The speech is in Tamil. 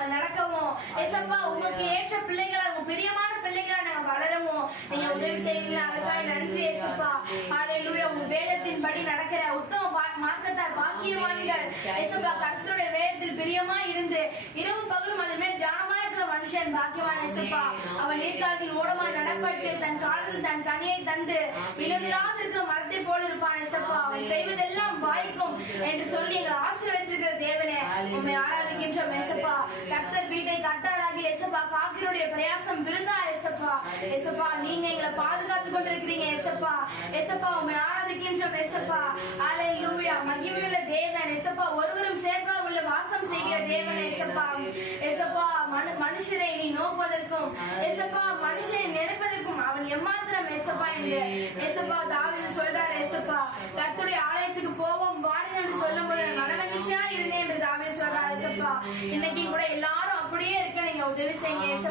நாங்க நடக்கவும் ஏசப்பா உமக்கு ஏற்ற பிள்ளைகளா உங்க பிரியமான பிள்ளைகளா நாங்க வளரவும் நீங்க உதவி செய்யுங்களா. அதுக்காக நன்றி ஏசப்பா. ஹல்லேலூயா. உங்க வேதத்தின்படி நடக்கிற உத்தம மார்க்கத்தார் பாக்கியவான்கள் ஏசப்பா. கர்த்தருடைய வேதத்தில் பிரியமா இருந்து இரவும் பகலும் அதன் மேல் தியானமா இருக்கிற மனுஷன் பாக்கியவான் ஏசப்பா. அவன் நீர்காலத்தில் ஓடமாய் நடப்பட்டு தன் காலத்தில் தன் கனியை தந்து விழுதிராது இருக்கிற மரத்தை போல இருப்பான் ஏசப்பா. அவன் செய்வதெல்லாம் வாய்க்கும் என்று சொல்லி எங்கள் ஆசீர்வதித்திருக்கிற தேவனே உம்மை ஆராதிக்கின்றோம் ஏசப்பா. கர்த்தர் வீட்டை கட்டாராகி ஏசப்பா. காக்கினுடைய பிரயாசம் விருந்தா ஏசப்பா. ஏசப்பா நீங்க எங்களை பாதுகாத்துக் கொண்டிருக்கிறீங்க ஏசப்பா. ஏசப்பா உம்மை ஆராதிக்கின்றோம் ஏசப்பா. ஹல்லேலூயா. மகிமையுள்ள தேவன் ஏசப்பா. ஒருவரும் சேர்க்கா உள்ள வாசம் செய்கிற தேவன் ஏசப்பா. ஏசப்பா மனுஷரை நீ நோக்குவதற்கும் ஏசப்பா மனுஷனை நினைப்பதற்கும் அவன் எம்மாத்திரம் ஏசப்பா என்று ஏசப்பா தாவீது சொல்றார் ஏசப்பா. கர்த்தருடைய ஆலயத்துக்கு போவோம் வாருங்கள் என்று சொல்லும் போது மனமகிழ்ச்சியா இருந்தேன் என்று தாவீது சொல்றார் ஏசப்பா. இன்னைக்கு கூட எல்லாரும் அப்படியே இருக்க நீங்க உதவி செய்யுங்க ஏசப்பா.